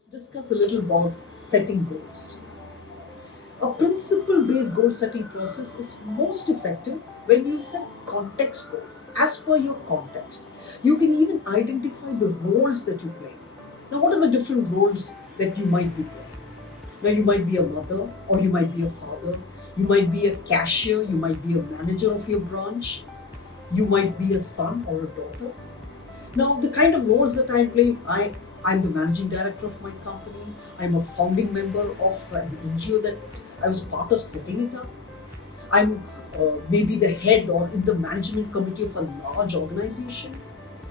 Let's discuss a little about setting goals. A principle based goal setting process is most effective when you set context goals as per your context. You can even identify the roles that you play. Now, what are the different roles that you might be playing? Now, you might be a mother, or you might be a father, you might be a cashier, you might be a manager of your branch, you might be a son or a daughter. Now, the kind of roles that I'm playing, I'm the managing director of my company. I'm a founding member of an NGO that I was part of setting it up. I'm maybe the head or in the management committee of a large organization.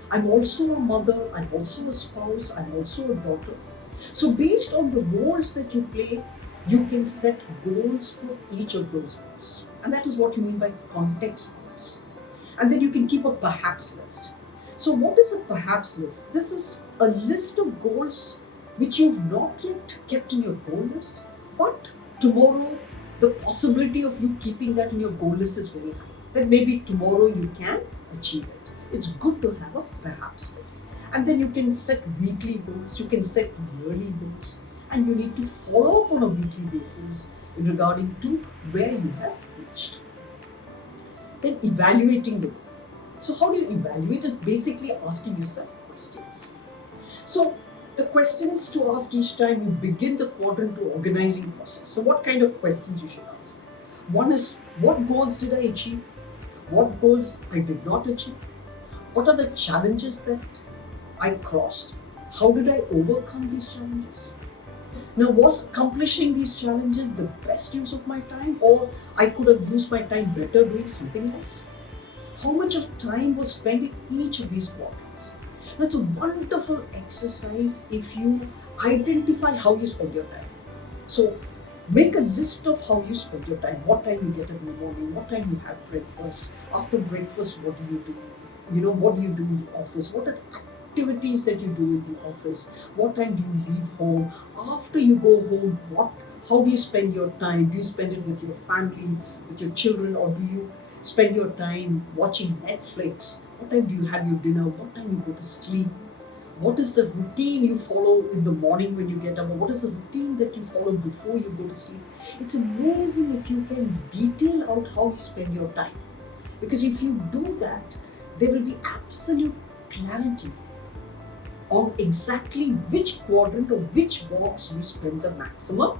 I'm also a mother, I'm also a spouse, I'm also a daughter. So, based on the roles that you play, you can set goals for each of those roles. And that is what you mean by context goals. And then you can keep a perhaps list. So, what is a perhaps list? This is a list of goals which you've not yet kept in your goal list, but tomorrow the possibility of you keeping that in your goal list is very high. That maybe tomorrow you can achieve it. It's good to have a perhaps list. And then you can set weekly goals, you can set yearly goals, and you need to follow up on a weekly basis in regarding to where you have reached. Then evaluating the goal. So how do you evaluate is basically asking yourself questions. So the questions to ask each time you begin the quadrant to organizing process. So what kind of questions you should ask? One is, what goals did I achieve? What goals I did not achieve? What are the challenges that I crossed? How did I overcome these challenges? Now, was accomplishing these challenges the best use of my time, or I could have used my time better doing something else? How much of time was spent in each of these quadrants? That's a wonderful exercise if you identify how you spend your time. So make a list of how you spend your time, what time you get up in the morning, what time you have breakfast, after breakfast what do you do, what do you do in the office, what are the activities that you do in the office, what time do you leave home, after you go home, how do you spend your time? Do you spend it with your family, with your children, or do you spend your time watching Netflix? What time do you have your dinner? What time you go to sleep? What is the routine you follow in the morning when you get up? Or what is the routine that you follow before you go to sleep? It's amazing if you can detail out how you spend your time. Because if you do that, there will be absolute clarity on exactly which quadrant or which box you spend the maximum